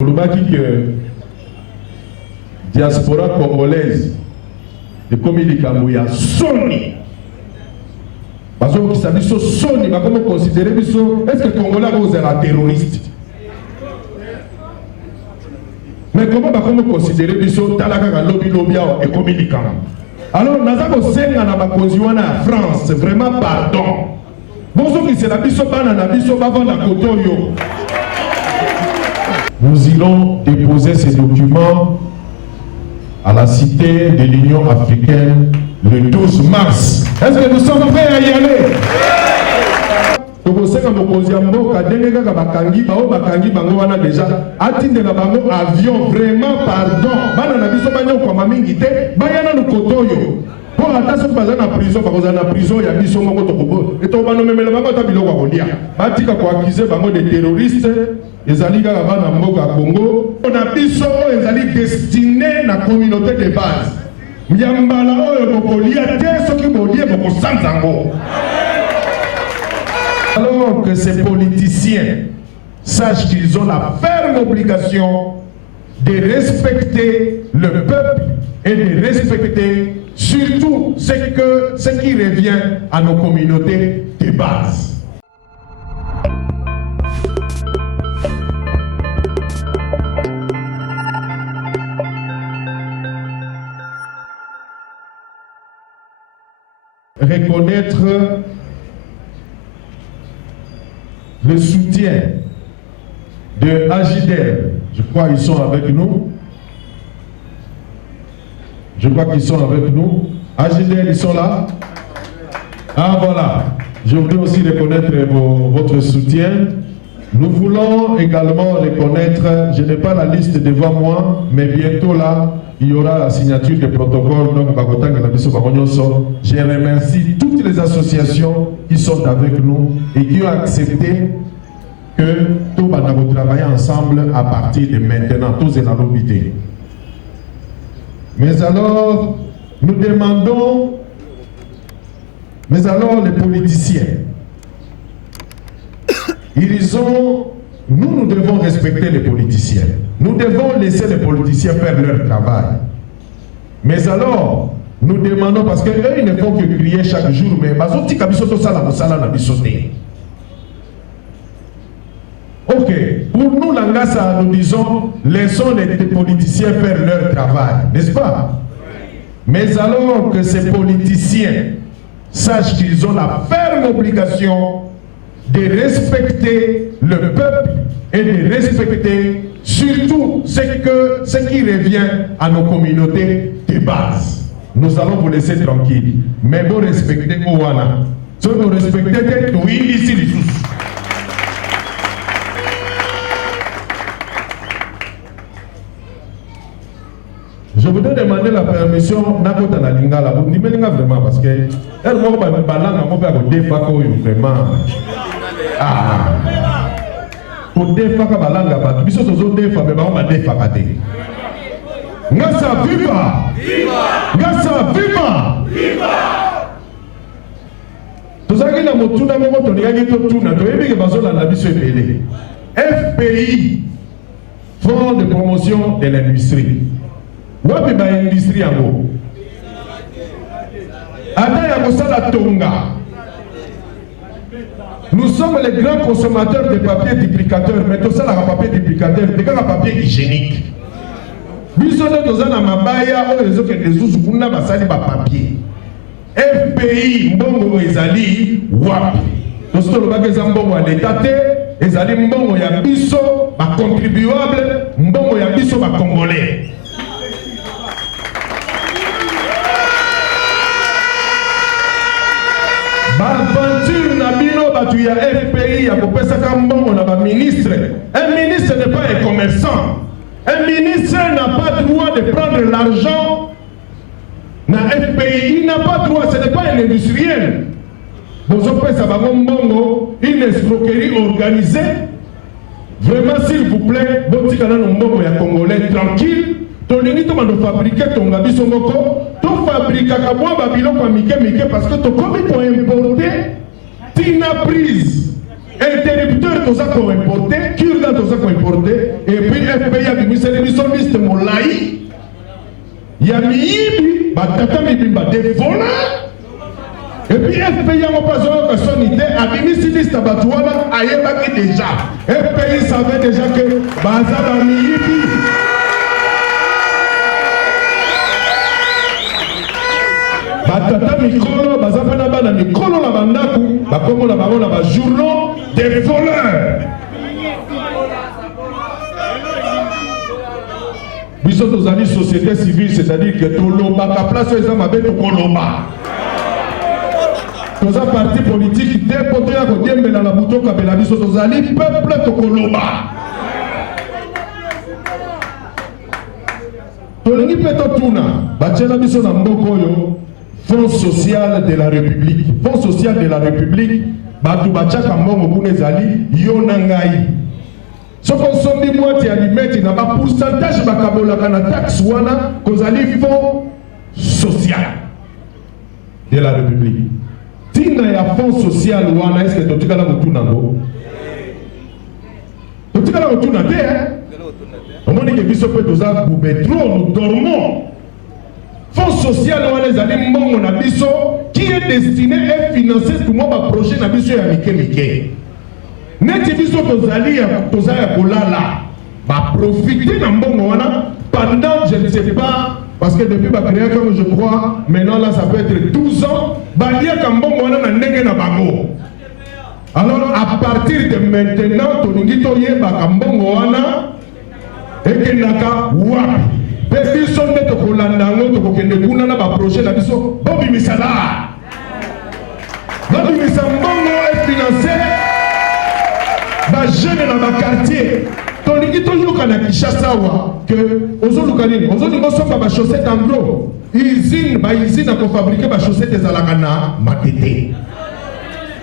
Que diaspora congolaise de Komilikambo ya Sony. Parce que ça dit Sony, bah comment considérer biso? Est-ce que Congolais vous êtes un terroriste? Mais comment considérer biso talaka lobby et Komilikambo? Alors nazako senga na bakonzi wana ya France, vraiment pardon. Bonjour qui c'est la biso bana na biso bava na kotoyo. Nous irons déposer ces documents à la cité de l'Union africaine le 12 mars. Est-ce que nous sommes prêts à y aller? Avion, vraiment pardon. Pour attention pas en prison parce que en prison il y a biso moko tokobo et to bano memela bango ta biloko kolia batika ko accuser bango de terroristes ezali kaka bana mboka Congo on a biso ezali destiné na communauté de base myambala oyo kokolia te soki bolie boko sanzango. Alors que ces politiciens sachent qu'ils ont la ferme obligation de respecter le peuple et de respecter surtout ce qui revient à nos communautés de base. Reconnaître le soutien de Agidel. Je crois qu'ils sont avec nous. Je crois qu'ils sont avec nous. Agidel, ils sont là. Ah voilà. Je voudrais aussi reconnaître votre soutien. Nous voulons également reconnaître, je n'ai pas la liste devant moi, mais bientôt là, il y aura la signature des protocoles. Donc, je remercie toutes les associations qui sont avec nous et qui ont accepté que tout va travailler ensemble à partir de maintenant. Tous et la lobité. Mais alors, nous demandons, mais alors les politiciens, nous devons respecter les politiciens. Nous devons laisser les politiciens faire leur travail. Mais alors, nous demandons, parce qu'eux, ils ne font que crier chaque jour, mais ok, pour nous, Langassa, nous disons, laissons les politiciens faire leur travail, n'est-ce pas? Mais alors que ces politiciens sachent qu'ils ont la ferme obligation de respecter le peuple et de respecter surtout ce qui revient à nos communautés de base. Nous allons vous laisser tranquille. Mais vous respectez Owana. Si vous respectez tout ici, les sous. Je voudrais demander la permission Nakota na Lingala. Vous me dites vraiment parce que elle m'a pas balanga mo ba ko defa ko vraiment. Ah. Pour defa ka balanga ba biso zo defa be ba ma defa ka te. Ngasa viva! Viva! Ngasa viva! Viva! Tozaki na motuna moko to ningaki to tuna to yebi ke bazola na biso ebele. FPI, Fonds de promotion de l'industrie. Wapi ba industrie yango ata ya kosala tonga. Nous sommes les grands consommateurs de papier duplicateur, mais tout ça la papier duplicateur c'est comme papier hygiénique. Biso de tozana mabaya o ezoke dezuzu kuna basali ba papier. FPI mbongo ezali wapi? Tosto lobaka za mbongo ya l'état te, ezali mbongo ya biso ba contribuable, mbongo ya biso ba congolais. Aventure Nabino Batuya FPI à Kopesaka Mbongo na ba ministre. Un ministre n'est pas un commerçant. Un ministre n'a pas droit de prendre l'argent na FPI. Il n'a pas droit, ce n'est pas un industriel. Bonjour Pesa Mbongo, une escroquerie organisée. Vraiment s'il vous plaît, bon tika na Mbongo ya Congolais tranquille. Tolingi to mando fabriquer ton gabiso moko. To fabriquer kabwa babilo kwa mike parce que to komi to importer tina prise interrupteur toza ko importer, cure-dent toza ko importer, et puis FPI a bimiseli biso liste molai ya miyibi batata mibimba des voleurs. Et puis FPI a pas besoin de son idée, a bimisi liste bato wana ayebaki déjà. FPI savait déjà que baza ba miyibi. Batata mikolo baza pena bana mikolo na bandaku bakomo na bango na ba journaux des voleurs. Biso tozali société civile, c'est-à-dire que toloba ka place eza mabe to koloba. Toza parti politique te poto ya kodembela na buto kabela biso tozali peuple to koloba. Tolingi peto tuna bachela biso na mboko yo. Fonds social de la République. Fonds social de la République, batu bachaka mbongo kuna ezali yo na ngai. Soko sombi boîte ya limeti na ba pourcentage bakabolaka na taxe wana kozali fonds social de la République. Tina ya fonds social wana est-ce que totikala mutuna ngo? Totikala mutuna te hein? Omoni ke biso pe toza goubetro, nous dormons. Fonds social wana ezali mbongo na biso qui est destiné et financé tout le projet na biso ya mike. Neti biso tozali ya kolala ba profiter na mbongo wana pendant je ne sais pas parce que depuis ba créé comme je crois maintenant là ça peut être 12 ans ba lia ka mbongo wana na ndenge na bango. Alors à partir de maintenant tolingi toyeba ka mbongo wana ekendaka wapi. Biso nde tokolanda ngo tokokende kuna na ba projet na biso bobimisa la bobimisa mbongo et financé ba jeune na ba quartier tolingi toyoka na Kinshasa wa que ozoluka nini ozolingo somba ba chaussettes en gros usine ko fabriquer ba chaussettes ezalaka na matete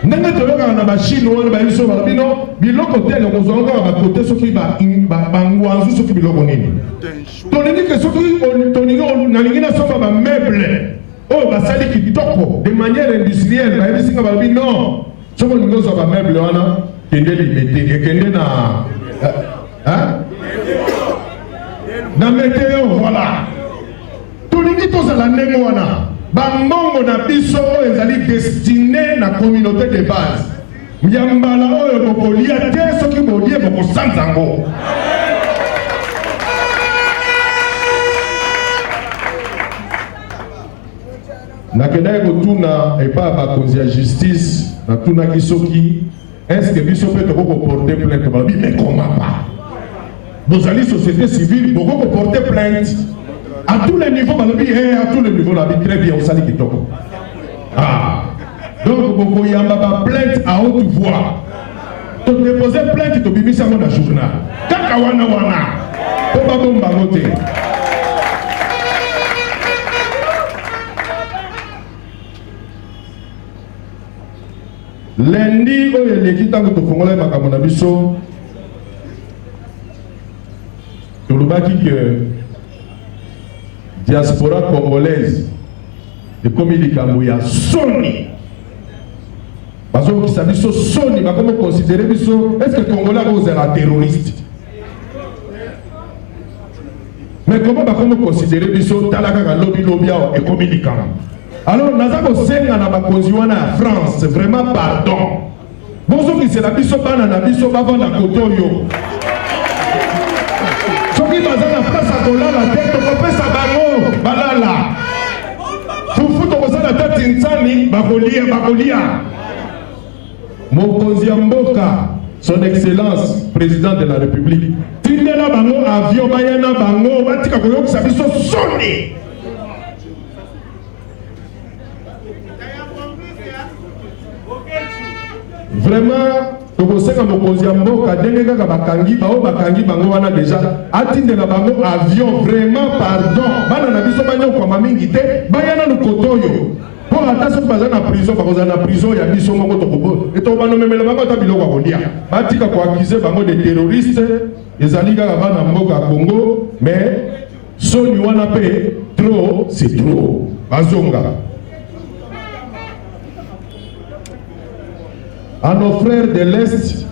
ndenge toyoka na ba Chine wana ba biso ba bino biloko tele kozonga ba côté soki ba ngwanzu soki biloko nini tolingi ke soki tolingi nalingi na somba ba meuble oh basali kitoko de manière industrielle ba bisinga ba bino soko lingo so ba meuble wana kende limete kende na na météo voilà tolingi tozala ndenge wana bambongo na biso oyo ezali destiné na communauté de base yambala oyo bokolia te soki bolie bokosanza ngo nakendaki kotuna epa bakonzi ya justice natunaki soki est-ce que biso mpe tokokoporte plainte balobi mais comment pas bozali société civile bokokoporte plainte à tous les niveaux balobi à tous les niveaux labi très bien osali kitoko donc bokoyamba ba plainte à haute voix todépose plainte tobimisa yango na journal kaka wana po babomba ngo te. Lundi oyo eleki ntango tofongola makambo na biso tolobaki que diaspora congolaise ekomi likambo ya soni bazokokisa biso soni bakomi considérer biso est-ce que congolais akozala terroriste mais comment bakomi considérer biso tala kaka lobi awa ekomi likambo. Alors, nous avons senga na bakonzi wana ya France, vraiment pardon. Bonjour, c'est la biso bana na biso bava na kotoyo. Soki baza na place à kolala tête, tokopesa bango balala. Fufu tokozala tête insani bakolia. Mokonzi ya mboka, son excellence, président de la République. Tindela bango avion bayana bango batika koyokisa biso soni. Vraiment, tokosenga mokonzi ya mboka ndenge kaka bakangi bango wana déjà atindela bango avion vraiment pardon bana na biso banyokwama mingi te bayana lukotoyo po ata soki baza na prison bakozala na prison ya biso moko tokobanomemela bango ata biloko ya kolia batika koakize bango de terroriste ezali kaka bana mboka ya Congo mais soni wana pe trop c'est trop bazonga. à nos frères de l'Est,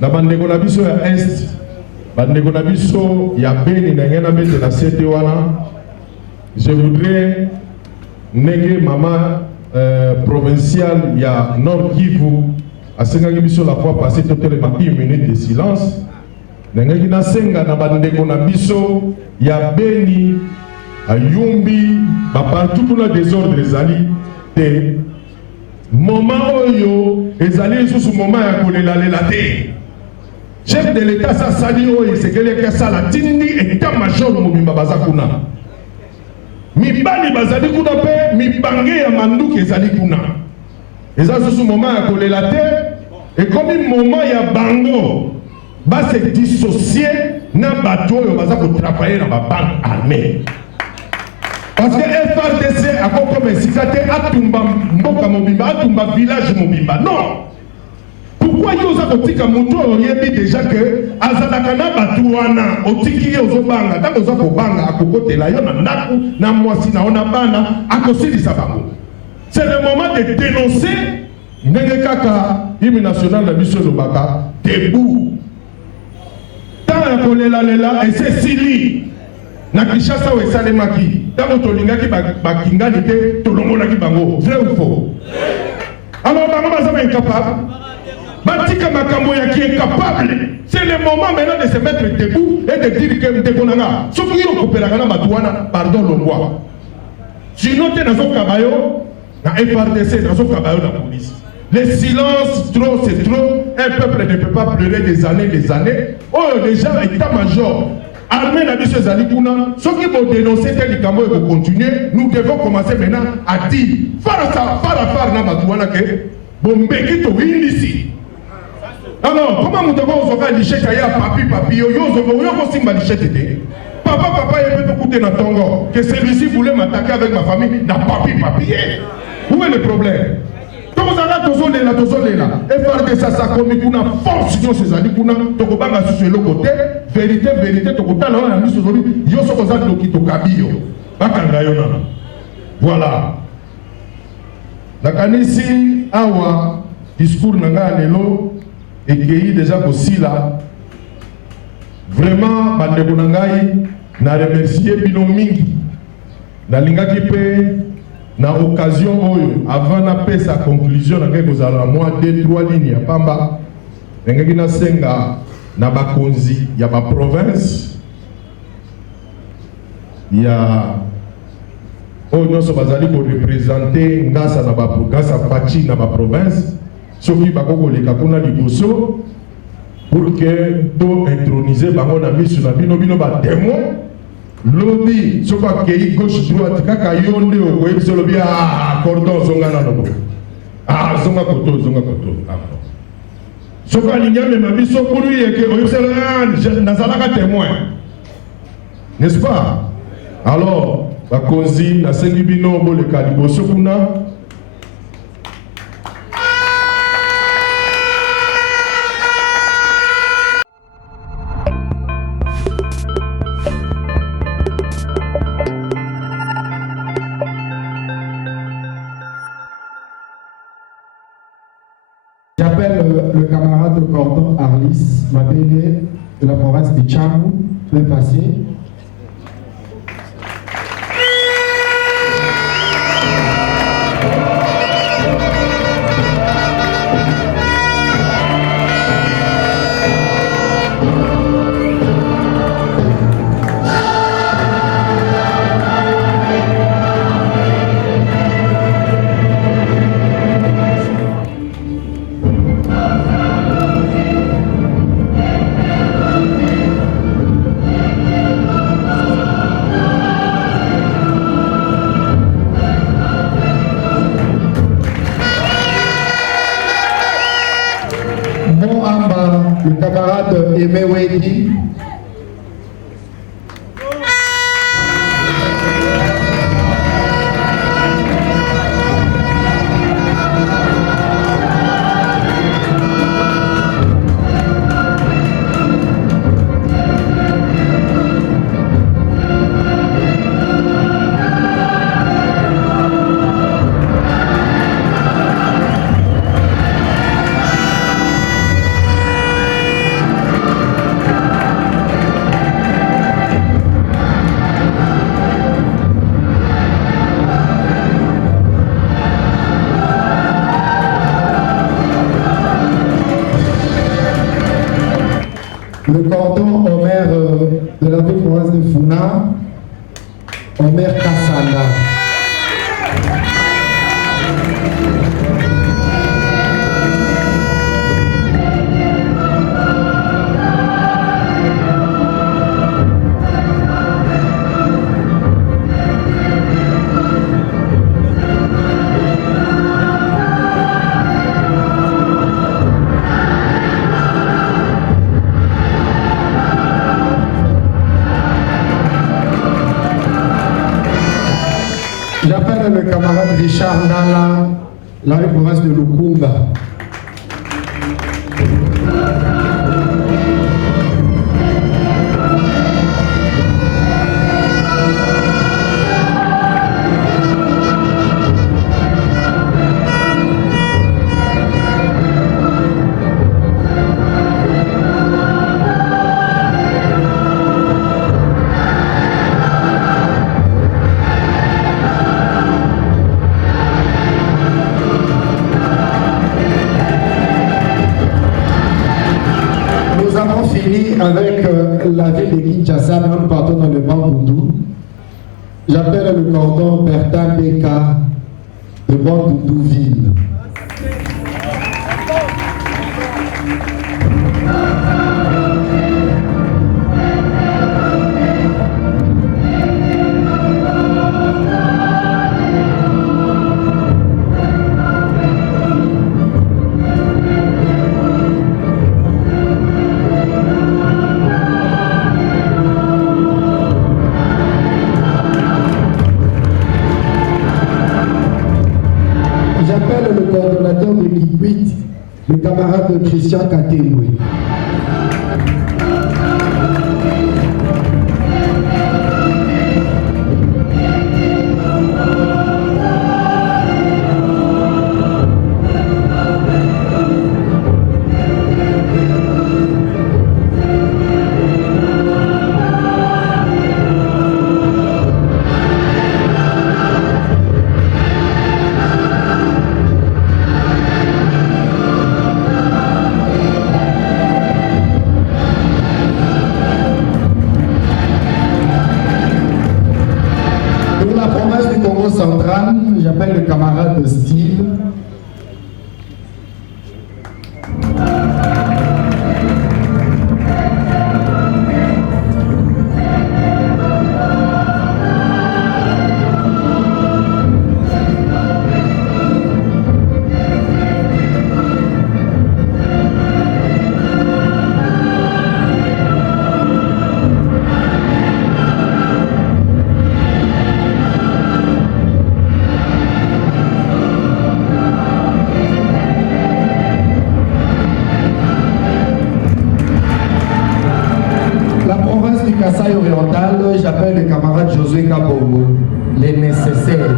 na bandeko na biso ya Est, bandeko na biso ya Beni na ngena bete na sete wana, je voudrais nege mama provincial ya Nord Kivu asengaki biso la fois passée totele ma 1 minute de silence. Nengaki na senga na bandeko na biso ya Beni ayumbi ba partout kuna désordre ezali te. Moment oyo ezali sous moment ya kolela lela te. Chef de l'État sa sali oyo sekele ke sala tindi état-major mobimba baza kuna. Mibali bazali kuna pe mibange ya manduki ezali kuna. Eza sous moment ya kolela te et comme moment ya bango ba se dissocier na bato oyo baza ko travailler na ba banque armée. Parce que FRDC a comme esika te atumba mboka mobimba atumba village mobimba. Non. Pourquoi yo za kotika moto oyebi déjà que azalaka na bato wana otiki yo zobanga tango za kobanga akokotela yo na ndaku na mwasi na ona bana akosilisa bango. C'est le moment de dénoncer ndenge kaka hymne national na biso lobaka debout. Tant ya kolela lela et c'est sili na Kinshasa we salemaki tango tolingaki bakingani te tolongolaki bango, vrai ou faux? Alors bango baza incapable. Batika makambo ya qui est capable. C'est le moment maintenant de se mettre debout et de dire que Ndekonanga, ce qui est coopéré na Matouana, pardon le roi. Sinon, tu es dans un cabayo, dans FRDC, dans un cabayo de la police. Le silence, trop, c'est trop. Un peuple ne peut pas pleurer des années. Oh, déjà, état-major, armée n'a dit ce Zalikuna, ceux qui vont dénoncer tel Ikamo et vont continuer, nous devons commencer maintenant à dire, faire na Matouana que, bon, Bekito, ici. Alors, comment nous devons faire l'échec à papi, yo simba l'échec était. Papa, il peut écouter dans ton corps. Que celui-ci voulait m'attaquer avec ma famille, n'a papi. Où est le problème? Comme vous avez la et faire de ça, comme une force, sinon ces années, Tokobanga sur le côté, vérité, Tokotala, on a mis sur lui, yo sokoza dokito kabiyo. Bakanga yona. Voilà. La kanisi, awa, discours nanga lelo, et qui déjà aussi là, vraiment, bandeko nangai, na remercier bino mingi, na lingaki pe, na occasion oyo, avant na pe sa conclusion, na keko zala moi 2-3 lignes, pamba, nengaki na senga, na bakonzi, ya ba province, ya, oyo nyonso bazali ko représenter, ngasa na ba, ngasa pachi na ba province, soki bakoko leka kuna liboso pour que to introniser bango na misu na bino ba témoin lobi soki akei gauche droite kaka yo nde okoyebi so lobi cordon zonga na lobo zonga koto soki alingi amema biso pour yeke oyebisela nazalaka témoin, n'est-ce pas? Alors bakonzi nasengi bino boleka liboso kuna. J'appelle le camarade de cordon Arlis Mabélé de la province de Tchangou, le passé. Le camarade Aimé Wedi. Funa, Omer Kassanda. J'appelle le camarade Richard Nala, la province de Lukunga. Avec la ville de Kinshasa, nous partons dans le Bandundu. J'appelle le cordon Bertin Beka de Bandundu ville. Le camarade Christian Katembwe. Central, j'appelle le camarade Steve. Kasaï oriental, j'appelle le camarade Josué Kabongo, les nécessaires.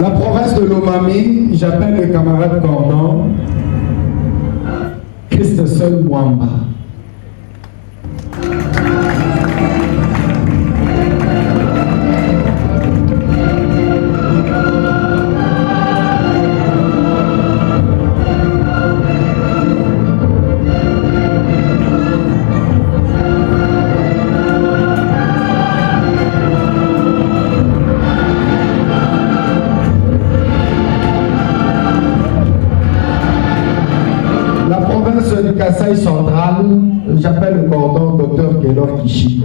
La province de l'Omami, j'appelle le camarade Gordon, Christ seul Mwamba. Kasaï central, j'appelle le cordon Dr Kelor Kishi.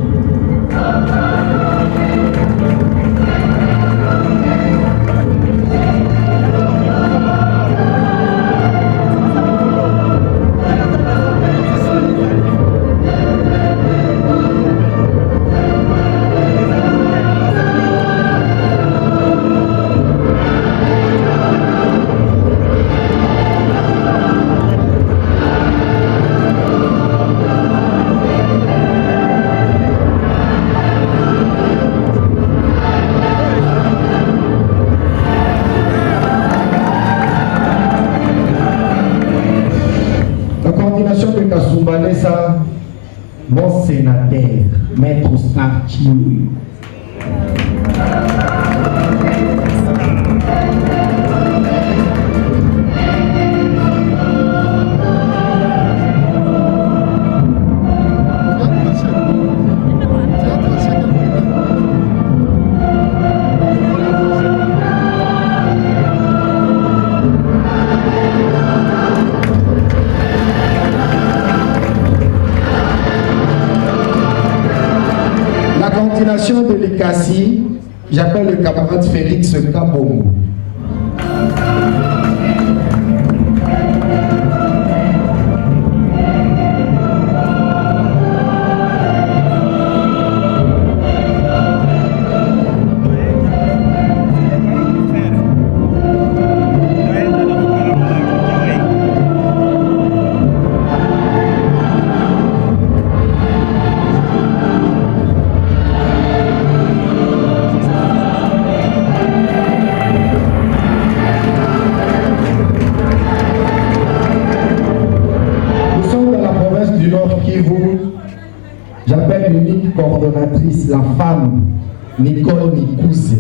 Kasumbalesa, mon sénateur, Maître Oscar Chiouyo. De l'Ekassi, j'appelle le camarade Félix Kabongo. J'appelle l'unique coordonnatrice, la femme Nicole Nikouze.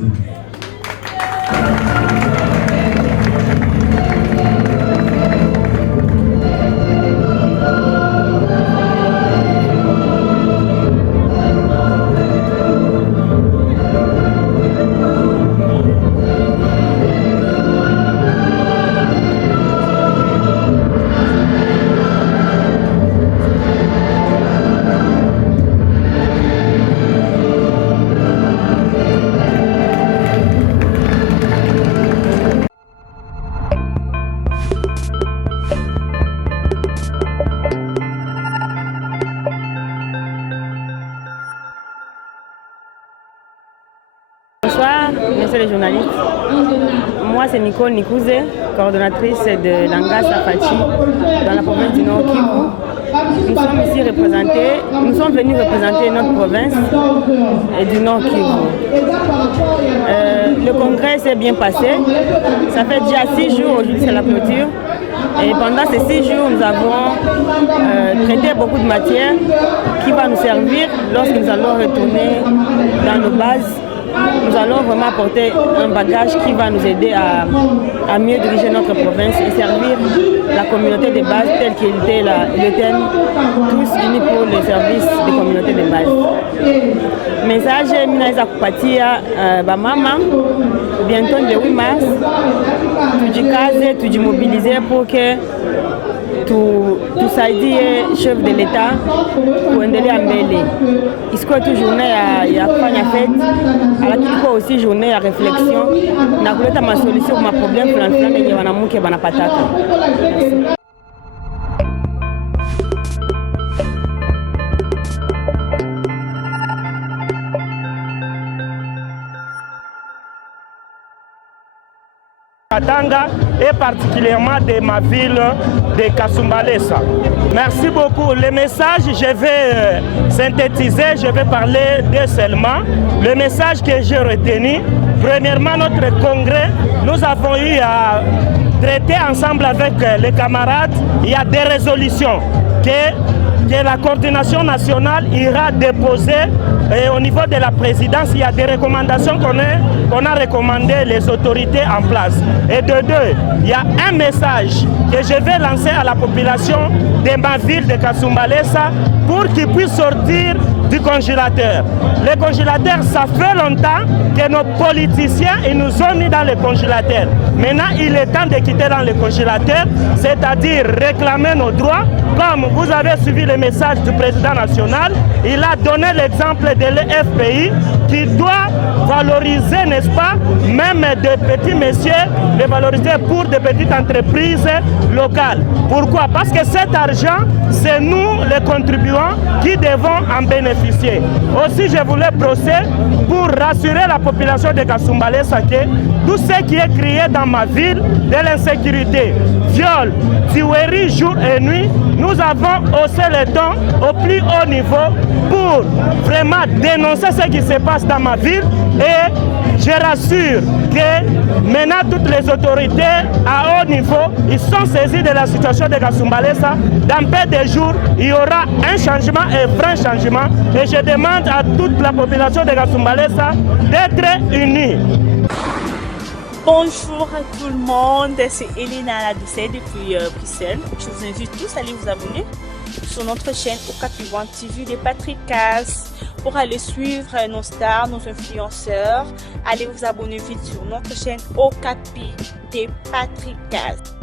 Bonsoir, messieurs les journalistes. Moi, c'est Nicole Nikouze, coordonnatrice de Langasa Fachi dans la province du Nord Kivu. Nous sommes ici représentés, nous sommes venus représenter notre province et du Nord Kivu. Le congrès s'est bien passé. Ça fait déjà 6 jours, aujourd'hui c'est la clôture. Et pendant ces 6 jours, nous avons traité beaucoup de matières qui va nous servir lorsque nous allons retourner dans nos bases. Nous allons vraiment apporter un bagage qui va nous aider à mieux diriger notre province et servir la communauté de base telle qu'il était le thème tous unis pour le service des communautés de base. Message Minaïsa Kupatia Bamama, bientôt le 8 mars, tout caser, tout mobiliser pour que tout ça dit chef de l'État pour endeler à mêler. Il se toute journée il y a pas de fête, à la toute aussi journée à réflexion. Na kuleta ma solution pour ma problème pour l'enfant et wana muke bana pataka. Katanga et particulièrement de ma ville de Kasumbalesa. Merci beaucoup. Le message, je vais synthétiser, je vais parler d'eux seulement. Le message que j'ai retenu, premièrement, notre congrès, nous avons eu à traiter ensemble avec les camarades. Il y a des résolutions que la coordination nationale ira déposer et au niveau de la présidence. Il y a des recommandations qu'on a recommandées les autorités en place. Et de deux, il y a un message que je vais lancer à la population de ma ville de Kasumbalesa pour qu'ils puissent sortir du congélateur. Les congélateurs, ça fait longtemps que nos politiciens ils nous ont mis dans le congélateur. Maintenant, il est temps de quitter dans le congélateur, c'est-à-dire réclamer nos droits. Comme vous avez suivi le message du président national, il a donné l'exemple de l'FPI qui doit valoriser, n'est-ce pas, même des petits messieurs, les valoriser pour des petites entreprises locales. Pourquoi? Parce que cet argent, c'est nous, les contribuants, qui devons en bénéficier. Aussi, je voulais procéder pour rassurer la population de Kasumbalesa que tout ce qui est crié dans ma ville, de l'insécurité, viol, tuerie jour et nuit, nous avons haussé le ton au plus haut niveau pour vraiment dénoncer ce qui se passe dans ma ville et Je rassure que maintenant toutes les autorités à haut niveau, ils sont saisis de la situation de Kasumbalesa. Dans peu de jours, il y aura un changement, un vrai changement. Et je demande à toute la population de Kasumbalesa d'être unie. Bonjour à tout le monde, c'est Elena Ladoucet depuis Bruxelles. Je vous invite tous à aller vous abonner sur notre chaîne Okapi One TV des Patricas pour aller suivre nos stars, nos influenceurs. Allez vous abonner vite sur notre chaîne Okapi des Patricas.